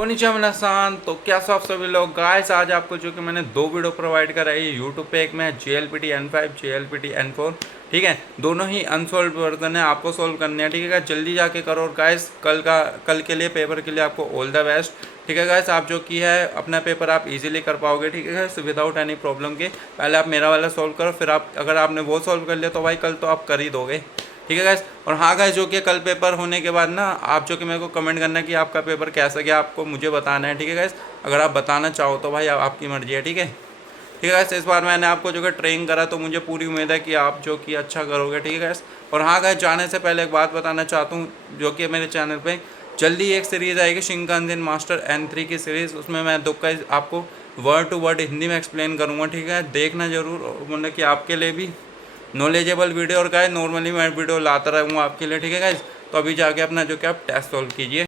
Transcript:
Konnichiwa मिनासान। तो क्या सब सभी लोग गाइस, आज आपको जो कि मैंने दो वीडियो प्रोवाइड कराई है यूट्यूब पे। एक में JLPT N5 JLPT N4, ठीक है। दोनों ही अनसोल्व वर्जन है, आपको सोल्व करने हैं, ठीक है गाइस। जल्दी जाके करो। और गाइस कल के लिए पेपर के लिए आपको ऑल द बेस्ट, ठीक है गाइस। आप जो कि है अपना पेपर आप इजीली कर पाओगे, ठीक है गाइस, विदाउट एनी प्रॉब्लम के। पहले आप मेरा वाला सोल्व करो, फिर आप अगर आपने वो सोल्व कर लिया तो भाई कल तो आप कर ही दोगे, ठीक है गाइस। और हाँ गाइस, जो कि कल पेपर होने के बाद ना आप जो कि मेरे को कमेंट करना कि आपका पेपर कैसा गया, आपको मुझे बताना है, ठीक है गाइस। अगर आप बताना चाहो तो भाई आपकी मर्जी है, ठीक है। ठीक है गाइस, इस बार मैंने आपको जो कि ट्रेन करा तो मुझे पूरी उम्मीद है कि आप जो कि अच्छा करोगे, ठीक है गाइस। और हाँ गाइस, जाने से पहले एक बात बताना चाहता हूँ, जो कि मेरे चैनल पे जल्दी एक सीरीज़ आएगी शिंकानसेन मास्टर N3 की सीरीज़। उसमें मैं दुख का आपको वर्ड टू वर्ड हिंदी में एक्सप्लेन करूँगा, ठीक है। देखना जरूर, मतलब कि आपके लिए भी नॉलेजेबल वीडियो। और गाइस नॉर्मली मैं वीडियो लाता रहूँगा आपके लिए, ठीक है गाइस। तो अभी जाके अपना जो कि आप टेस्ट सॉल्व कीजिए।